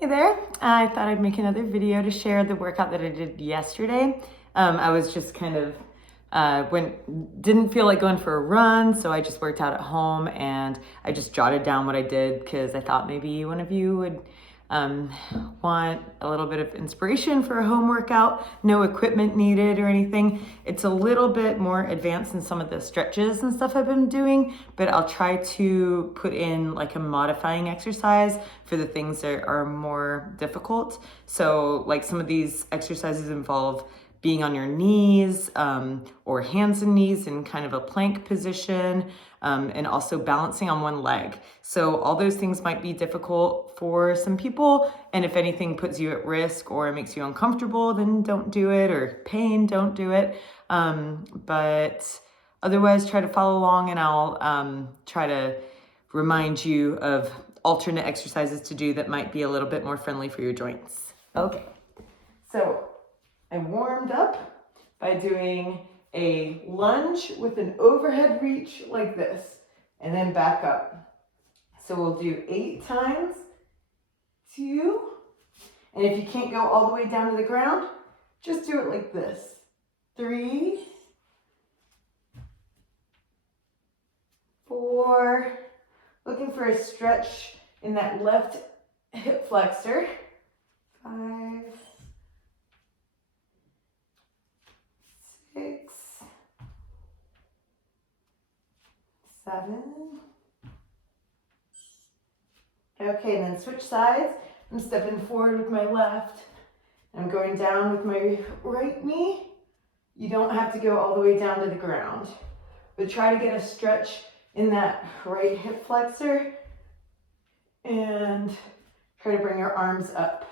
Hey there, I thought I'd make another video to share the workout that I did yesterday. I was just kind of, didn't feel like going for a run, so I just worked out at home and I just jotted down what I did because I thought maybe one of you would want a little bit of inspiration for a home workout. No equipment needed or anything. It's a little bit more advanced than some of the stretches and stuff I've been doing, but I'll try to put in like a modifying exercise for the things that are more difficult. So like some of these exercises involve being on your knees or hands and knees in kind of a plank position, and also balancing on one leg. So all those things might be difficult for some people, and if anything puts you at risk or makes you uncomfortable, then don't do it, or pain, don't do it. But otherwise, try to follow along, and I'll try to remind you of alternate exercises to do that might be a little bit more friendly for your joints. Okay, so I warmed up by doing a lunge with an overhead reach like this, and then back up. So we'll do 8 times, 2, and if you can't go all the way down to the ground, just do it like this. 3, 4, looking for a stretch in that left hip flexor. 5, 6, 7. Okay, and then switch sides. I'm stepping forward with my left. I'm going down with my right knee. You don't have to go all the way down to the ground, but try to get a stretch in that right hip flexor and try to bring your arms up.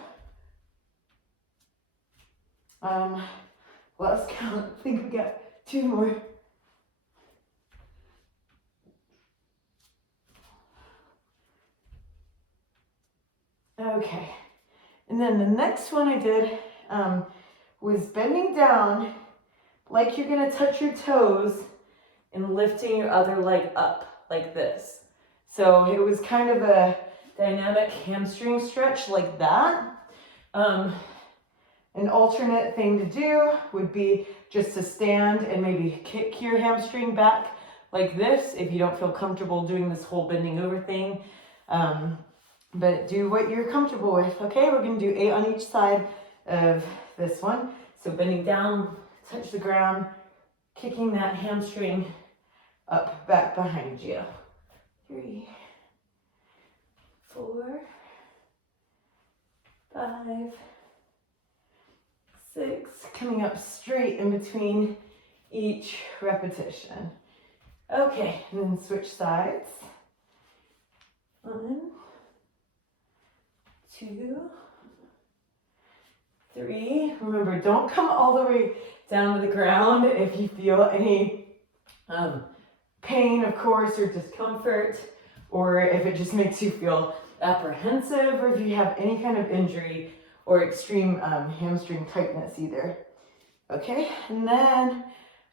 Last count, I think we got 2 more. Okay, and then the next one I did was bending down like you're gonna touch your toes and lifting your other leg up like this. So it was kind of a dynamic hamstring stretch like that. An alternate thing to do would be just to stand and maybe kick your hamstring back like this if you don't feel comfortable doing this whole bending over thing. But do what you're comfortable with. Okay, we're gonna do 8 on each side of this one. So bending down, touch the ground, kicking that hamstring up, back behind you. 3, 4, 5, 6, coming up straight in between each repetition. Okay, and then switch sides. 1, 2, 3. Remember, don't come all the way down to the ground if you feel any pain, of course, or discomfort, or if it just makes you feel apprehensive, or if you have any kind of injury or extreme hamstring tightness either. Okay, and then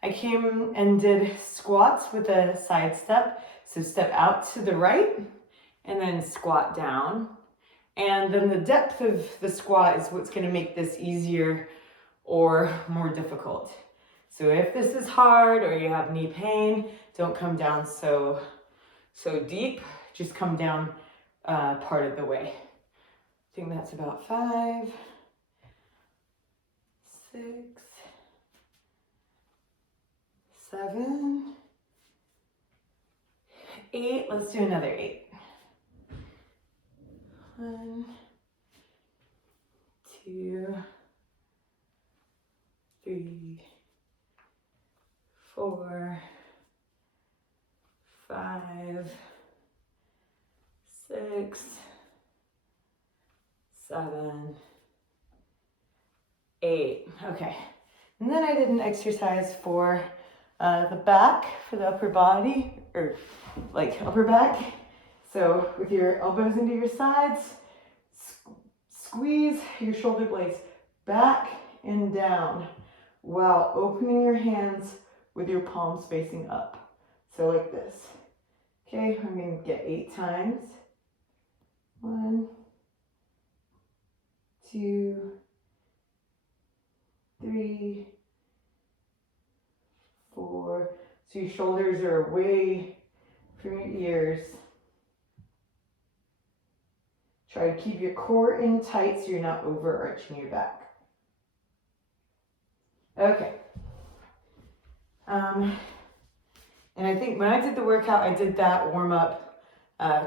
I came and did squats with a side step. So step out to the right and then squat down. And then the depth of the squat is what's going to make this easier or more difficult. So if this is hard or you have knee pain, don't come down so deep. Just come down part of the way. I think that's about 5, 6, 7, 8. Let's do another 8. 1, 2, 3, 4, 5, 6, 7, 8. Okay, and then I did an exercise for the back, for the upper body, or like upper back. So with your elbows into your sides, squeeze your shoulder blades back and down while opening your hands with your palms facing up. So like this. Okay, I'm going to get 8 times. 1, 2, 3, 4. So your shoulders are away from your ears. Try to keep your core in tight so you're not overarching your back. Okay. And I think when I did the workout, I did that warm up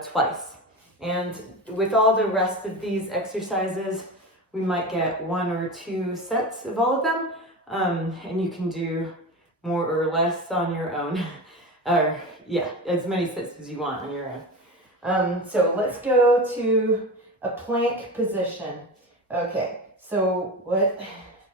twice. And with all the rest of these exercises, we might get 1 or 2 sets of all of them. And you can do more or less on your own. Or yeah, as many sets as you want on your own. So let's go to a plank position. Okay, so what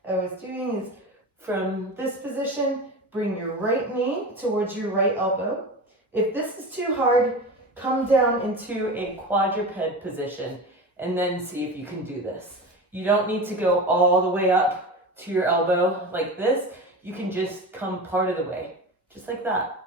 I was doing is from this position, bring your right knee towards your right elbow. If this is too hard, come down into a quadruped position and then see if you can do this. You don't need to go all the way up to your elbow like this. You can just come part of the way, just like that.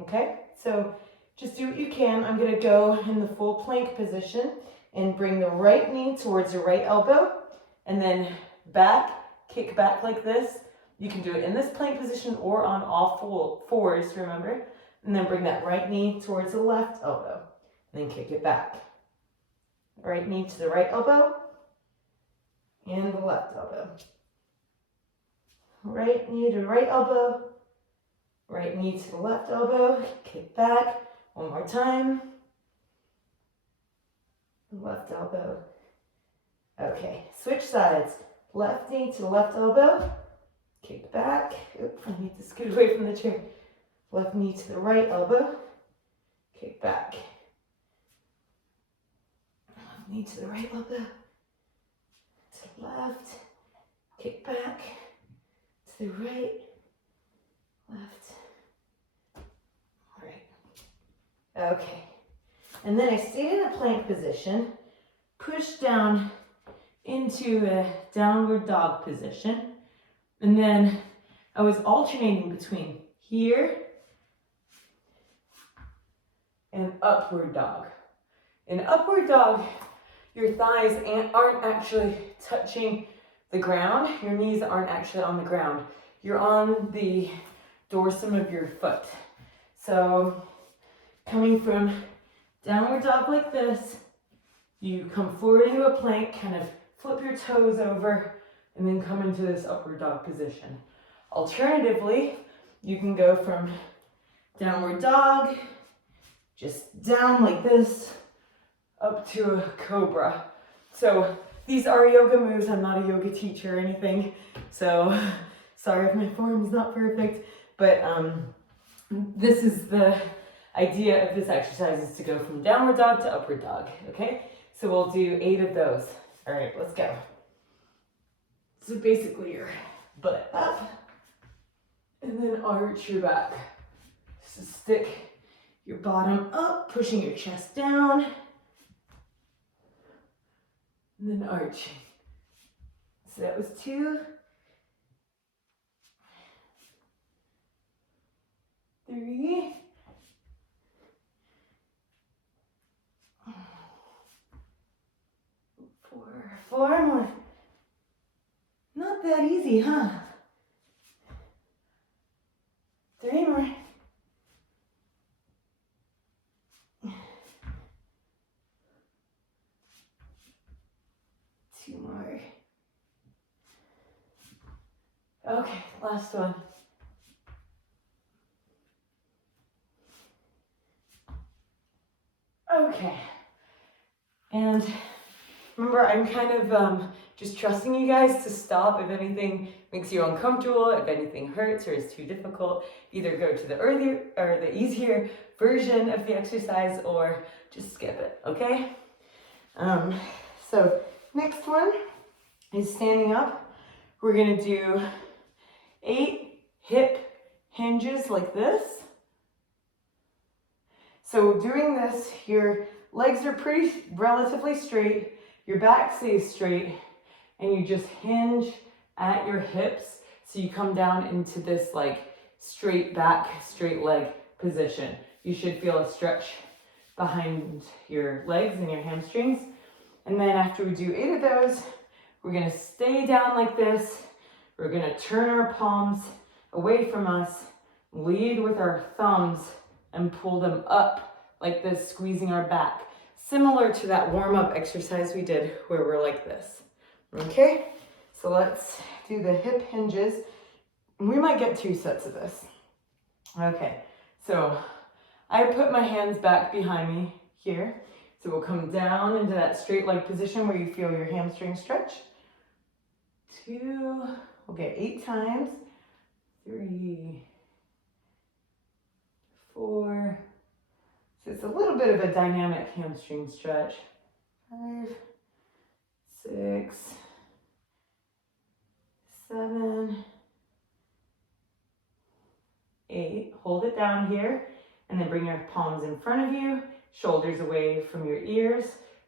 Okay, so just do what you can. I'm gonna go in the full plank position and bring the right knee towards the right elbow and then back, kick back like this. You can do it in this plank position or on all fours, remember? And then bring that right knee towards the left elbow and then kick it back. Right knee to the right elbow and the left elbow. Right knee to right elbow, right knee to the left elbow, kick back. One more time. Left elbow. Okay, switch sides. Left knee to the left elbow, kick back. Oops, I need to scoot away from the chair. Left knee to the right elbow, kick back. Left knee to the right elbow, to the left, kick back, to the right, left, right. Okay, and then I stayed in a plank position, push down into a downward dog position, and then I was alternating between here and upward dog. In upward dog, your thighs aren't actually touching the ground. Your knees aren't actually on the ground. You're on the dorsum of your foot. So coming from downward dog like this, you come forward into a plank, kind of flip your toes over, and then come into this upward dog position. Alternatively, you can go from downward dog, just down like this, up to a cobra. So these are yoga moves. I'm not a yoga teacher or anything, so sorry if my form is not perfect, but this is the idea of this exercise, is to go from downward dog to upward dog, okay? So we'll do 8 of those. All right, let's go. So basically your butt up, and then arch your back. So stick your bottom up, pushing your chest down, and then arching. So that was 2, 3, 4 more. Not that easy, huh? 3 more. 2 more. Okay, last one. Okay. And remember, I'm kind of just trusting you guys to stop if anything makes you uncomfortable, if anything hurts or is too difficult. Either go to the earlier or the easier version of the exercise or just skip it, okay? So next one is standing up. We're gonna do 8 hip hinges like this. So doing this, your legs are relatively straight, your back stays straight, and you just hinge at your hips. So you come down into this like straight back, straight leg position. You should feel a stretch behind your legs and your hamstrings. And then after we do 8 of those, We're gonna stay down like this. We're gonna turn our palms away from us, lead with our thumbs and pull them up like this, squeezing our back. Similar to that warm-up exercise we did where we're like this. Okay, so let's do the hip hinges. We might get 2 sets of this. Okay, so I put my hands back behind me here. So we'll come down into that straight leg position where you feel your hamstring stretch. 2, we'll get 8 times. 3, 4. So it's a little bit of a dynamic hamstring stretch. 5, 6, 7, 8. Hold it down here, and then bring your palms in front of you, shoulders away from your ears.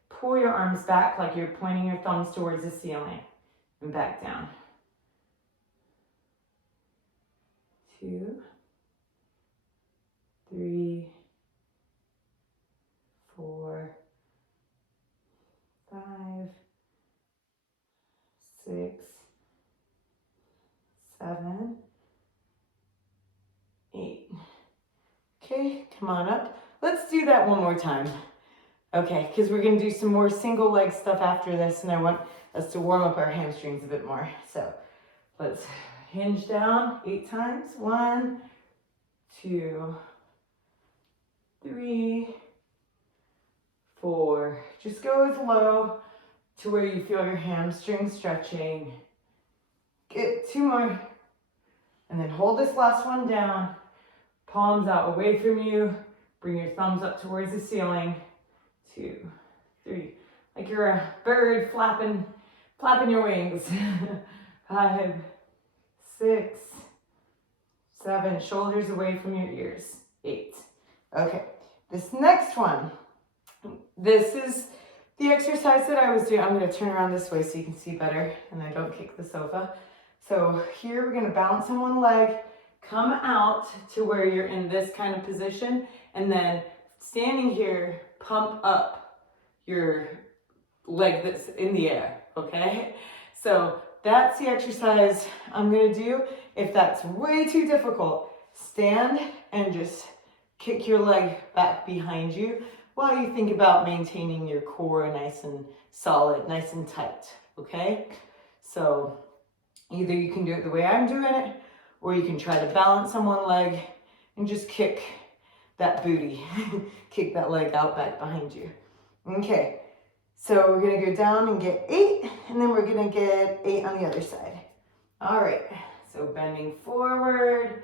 Pull your arms back like you're pointing your thumbs towards the ceiling, and back down. 2, 3, 4, 5, 6, 7, 8. Okay, come on up. Let's do that one more time. Okay, because we're going to do some more single leg stuff after this, and I want us to warm up our hamstrings a bit more. So let's hinge down 8 times. 1, 2, 3, 4. Just go as low to where you feel your hamstrings stretching. Get 2 more. And then hold this last one down. Palms out away from you. Bring your thumbs up towards the ceiling. 2, 3. Like you're a bird flapping your wings. 5, 6, 7. Shoulders away from your ears. 8. Okay, this next one. This is the exercise that I was doing. I'm going to turn around this way so you can see better and I don't kick the sofa. So here we're going to balance on one leg, come out to where you're in this kind of position, and then standing here, pump up your leg that's in the air, okay? So that's the exercise I'm going to do. If that's way too difficult, stand and just kick your leg back behind you while you think about maintaining your core nice and solid, nice and tight, okay? So either you can do it the way I'm doing it, or you can try to balance on one leg and just kick that booty, kick that leg out back behind you. Okay, so we're gonna go down and get 8, and then we're gonna get 8 on the other side. All right, so bending forward.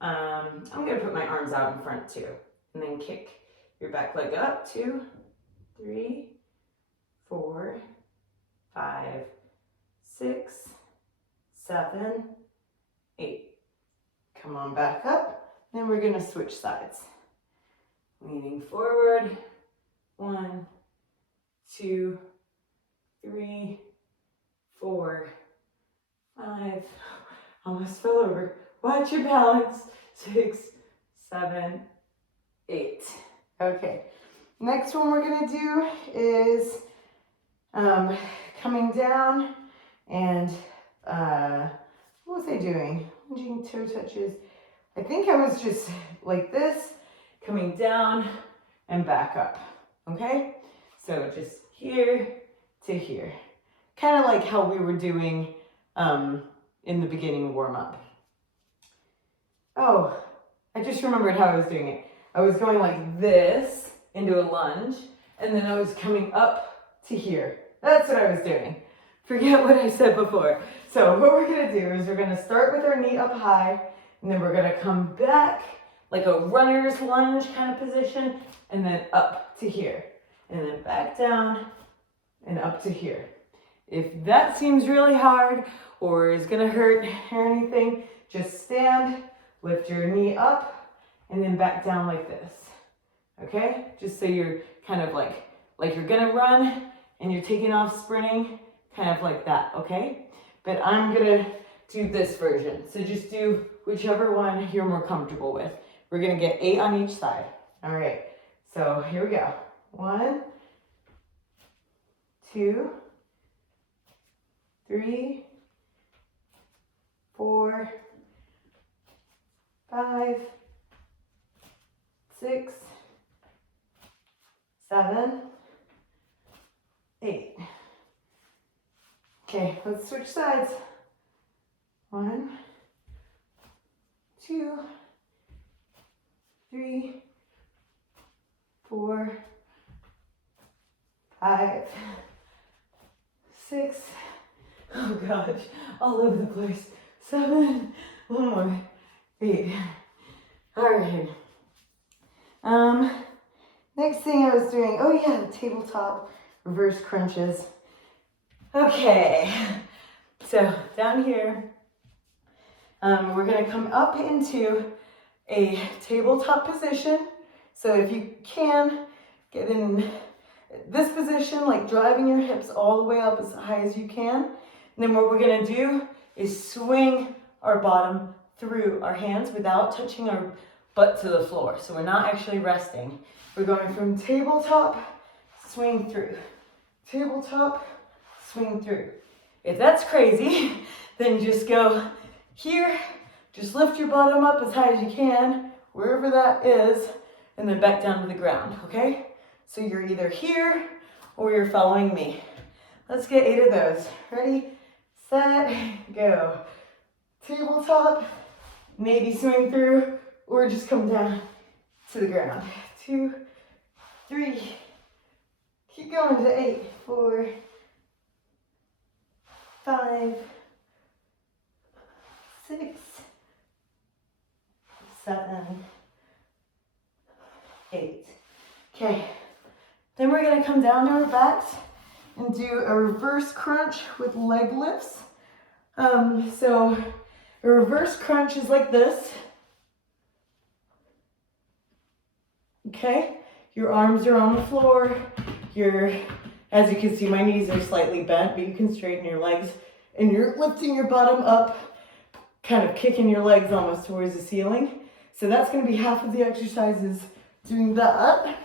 I'm gonna put my arms out in front too, and then kick your back leg up. 2, 3, 4, 5, 6, 7, 8. Come on back up. Then we're gonna switch sides. Leaning forward. 1, 2, 3, 4, 5. Almost fell over. Watch your balance. 6, 7, 8. Okay. Next one we're gonna do is coming down and what was I doing? Lunging toe touches. I think I was just like this, coming down and back up. Okay? So just here to here. Kind of like how we were doing in the beginning warm up. Oh, I just remembered how I was doing it. I was going like this into a lunge, and then I was coming up to here. That's what I was doing. Forget what I said before. So what we're gonna do is we're gonna start with our knee up high, and then we're gonna come back like a runner's lunge kind of position, and then up to here, and then back down and up to here. If that seems really hard or is gonna hurt or anything, just stand, lift your knee up, and then back down like this. Okay? Just so you're kind of like you're gonna run and you're taking off sprinting, kind of like that, okay? But I'm gonna do this version. So just do whichever one you're more comfortable with. We're gonna get 8 on each side. All right, so here we go. 1, 2, 3, 4, 5, 6, 7, 8. Okay, let's switch sides. 1, 2, 3, 4, 5, 6. Oh gosh, all over the place. 7, one more, 8. All right. Next thing I was doing, oh yeah, the tabletop reverse crunches. Okay, so down here, we're gonna come up into a tabletop position. So if you can, get in this position, like driving your hips all the way up as high as you can. And then what we're gonna do is swing our bottom through our hands without touching our butt to the floor. So we're not actually resting. We're going from tabletop, swing through. Tabletop, swing through. If that's crazy, then just go here, just lift your bottom up as high as you can, wherever that is, and then back down to the ground, okay? So you're either here or you're following me. Let's get 8 of those. Ready, set, go. Tabletop, maybe swing through, or just come down to the ground. 2, 3, keep going to 8, 4, 5, 6, 7, 8. Okay, then we're gonna come down to our backs and do a reverse crunch with leg lifts. So a reverse crunch is like this. Okay, your arms are on the floor. As you can see, my knees are slightly bent, but you can straighten your legs, and you're lifting your bottom up, kind of kicking your legs almost towards the ceiling. So that's going to be half of the exercises doing that.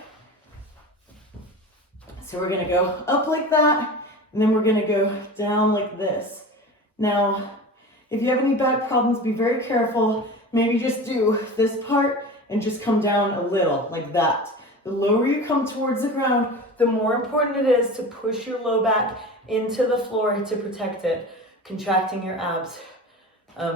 So we're going to go up like that, and then we're going to go down like this. Now, if you have any back problems, be very careful. Maybe just do this part and just come down a little, like that. The lower you come towards the ground, the more important it is to push your low back into the floor to protect it, contracting your abs,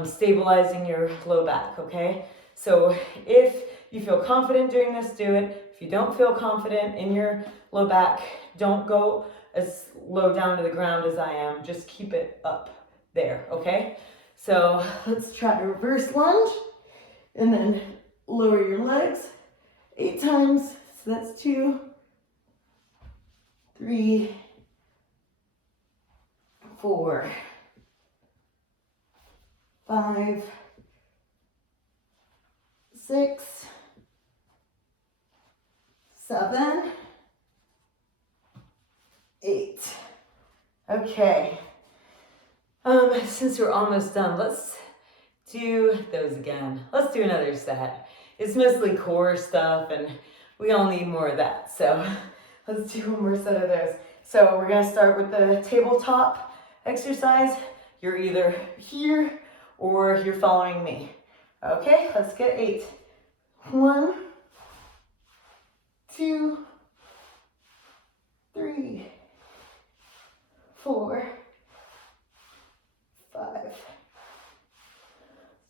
stabilizing your low back, okay? So if you feel confident doing this, do it. If you don't feel confident in your low back, don't go as low down to the ground as I am. Just keep it up there, okay? So let's try a reverse lunge and then lower your legs 8 times. So that's 2, 3, 4, 5, 6, 7, 8. Okay. Since we're almost done, let's do those again. Let's do another set. It's mostly core stuff, and we all need more of that. So let's do one more set of those. So we're gonna start with the tabletop exercise. You're either here or you're following me. Okay, let's get 8. 1, 2, 3, 4, 5,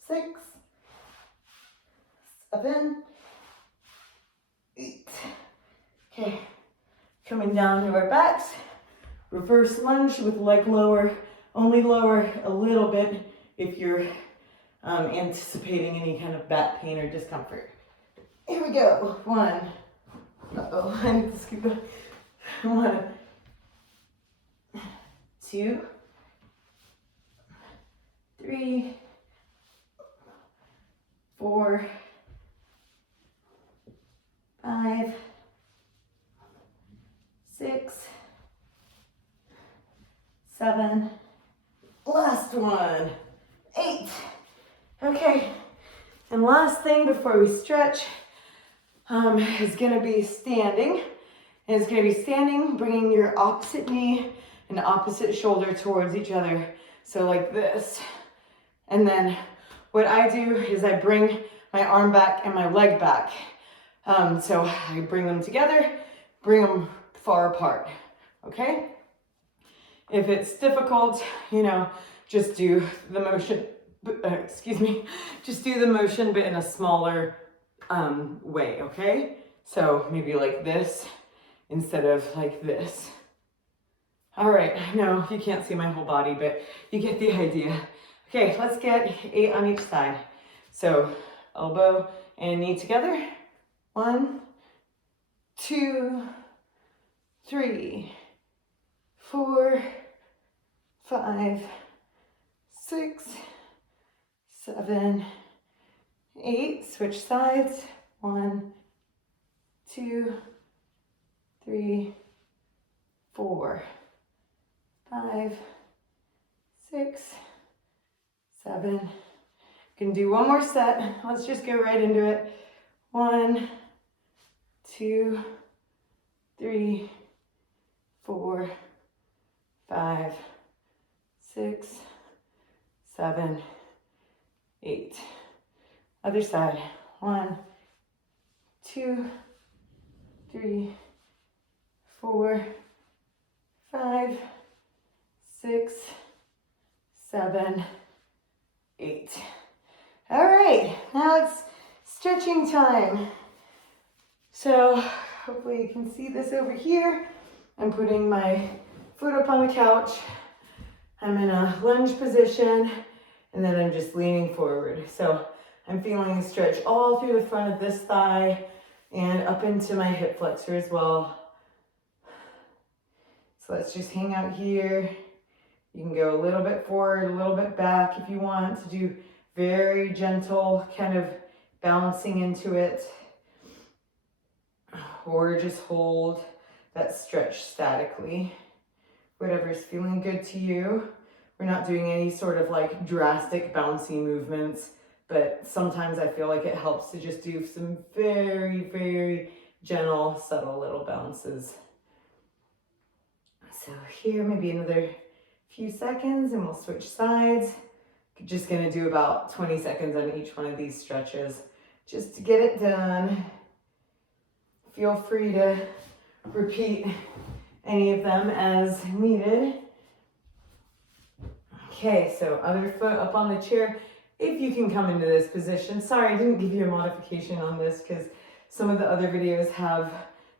6, 7, 8. Okay, coming down to our backs. Reverse lunge with leg lower. Only lower a little bit if you're anticipating any kind of back pain or discomfort. Here we go. 1. Uh-oh, I need to scoop up. 1, 2, 3, 4, 5, 6, 7, last one, 8. Okay, and last thing before we stretch is gonna be standing. And it's gonna be standing, bringing your opposite knee and opposite shoulder towards each other. So like this. And then what I do is I bring my arm back and my leg back. So I bring them together, bring them far apart, okay? If it's difficult, you know, just do the motion, just do the motion, but in a smaller way, okay? So maybe like this instead of like this. All right, I know you can't see my whole body, but you get the idea. Okay, let's get 8 on each side. So elbow and knee together. 1, 2, 3, 4, 5, 6, 7, 8. Switch sides. 1, 2, 3, 4, 5, 6, 7. You can do one more set. Let's just go right into it. 1, 2, 3, 4, 5, 6, 7, 8. Other side. 1, 2, 3, 4, 5, 6, 7, 8. All right, now it's stretching time. So hopefully you can see this over here. I'm putting my foot up on the couch. I'm in a lunge position, and then I'm just leaning forward. So I'm feeling a stretch all through the front of this thigh and up into my hip flexor as well. So let's just hang out here. You can go a little bit forward, a little bit back if you want to do very gentle kind of balancing into it. Or just hold that stretch statically. Whatever's feeling good to you. We're not doing any sort of like drastic bouncy movements, but sometimes I feel like it helps to just do some very, very gentle, subtle little bounces. So here, maybe another few seconds and we'll switch sides. Just gonna do about 20 seconds on each one of these stretches just to get it done. Feel free to repeat any of them as needed. Okay, so other foot up on the chair. If you can come into this position. Sorry, I didn't give you a modification on this because some of the other videos have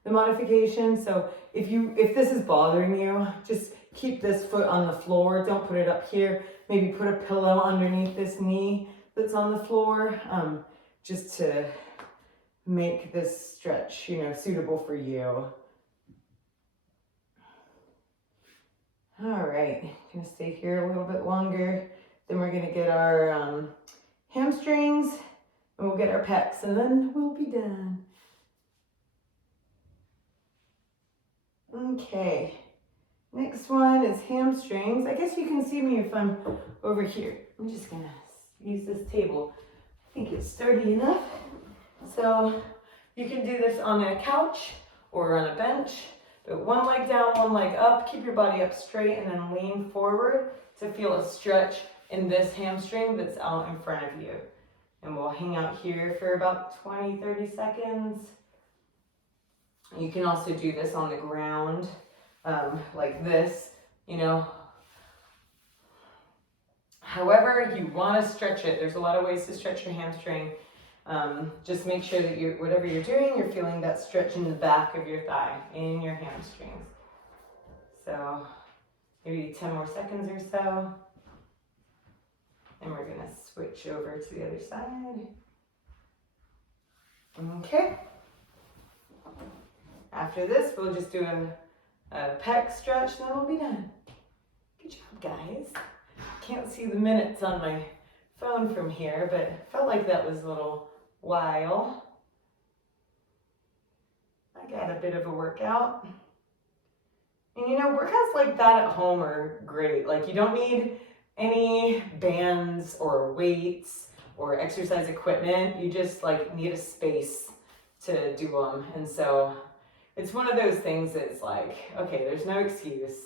the modification. So if this is bothering you, just keep this foot on the floor. Don't put it up here. Maybe put a pillow underneath this knee that's on the floor, just to make this stretch, you know, suitable for you. All right, gonna stay here a little bit longer. Then we're gonna get our hamstrings and we'll get our pecs and then we'll be done. Okay, next one is hamstrings. I guess you can see me if I'm over here. I'm just gonna use this table. I think it's sturdy enough. So you can do this on a couch or on a bench, but one leg down, one leg up. Keep your body up straight and then lean forward to feel a stretch in this hamstring that's out in front of you. And we'll hang out here for about 20, 30 seconds. You can also do this on the ground, like this, you know. However you want to stretch it. There's a lot of ways to stretch your hamstring. Just make sure that whatever you're doing, you're feeling that stretch in the back of your thigh, in your hamstrings. So maybe 10 more seconds or so. And we're gonna switch over to the other side. Okay. After this, we'll just do a pec stretch, and then we'll be done. Good job, guys. Can't see the minutes on my phone from here, but felt like that was a little while. I got a bit of a workout. And you know, workouts like that at home are great. Like, you don't need any bands or weights or exercise equipment. You just like need a space to do them. And so it's one of those things that's like, okay, there's no excuse.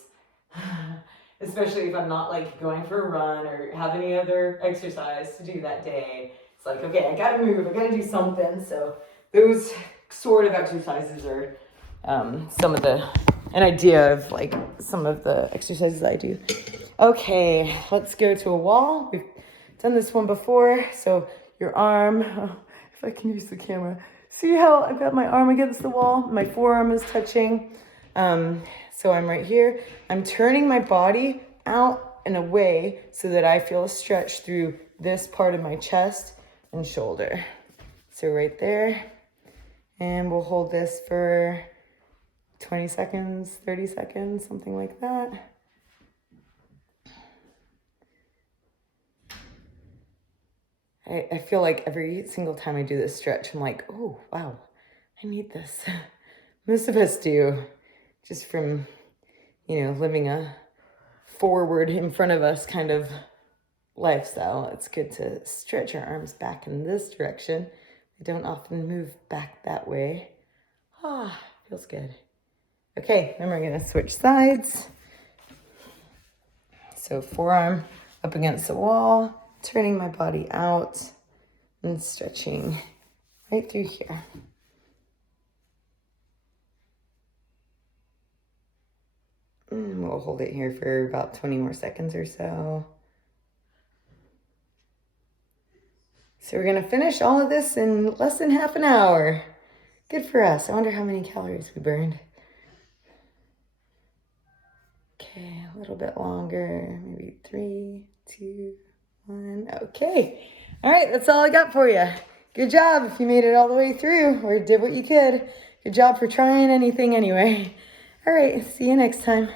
Especially if I'm not like going for a run or have any other exercise to do that day. It's like, okay, I gotta move, I gotta do something. So those sort of exercises are an idea of like some of the exercises I do. Okay, let's go to a wall. We've done this one before. So your arm, if I can use the camera, see how I've got my arm against the wall? My forearm is touching. So I'm right here. I'm turning my body out and away so that I feel a stretch through this part of my chest and shoulder. So right there. And we'll hold this for 20 seconds, 30 seconds, something like that. I feel like every single time I do this stretch, I'm like, oh, wow, I need this. Most of us do, just from, living a forward in front of us kind of lifestyle. It's good to stretch our arms back in this direction. We don't often move back that way. Feels good. Okay, then we're gonna switch sides. So forearm up against the wall, turning my body out and stretching right through here. And we'll hold it here for about 20 more seconds or so. So we're gonna finish all of this in less than half an hour. Good for us. I wonder how many calories we burned. Okay, a little bit longer, maybe 3, 2, 1. Okay. All right, that's all I got for you. Good job if you made it all the way through or did what you could. Good job for trying anything anyway. All right, see you next time.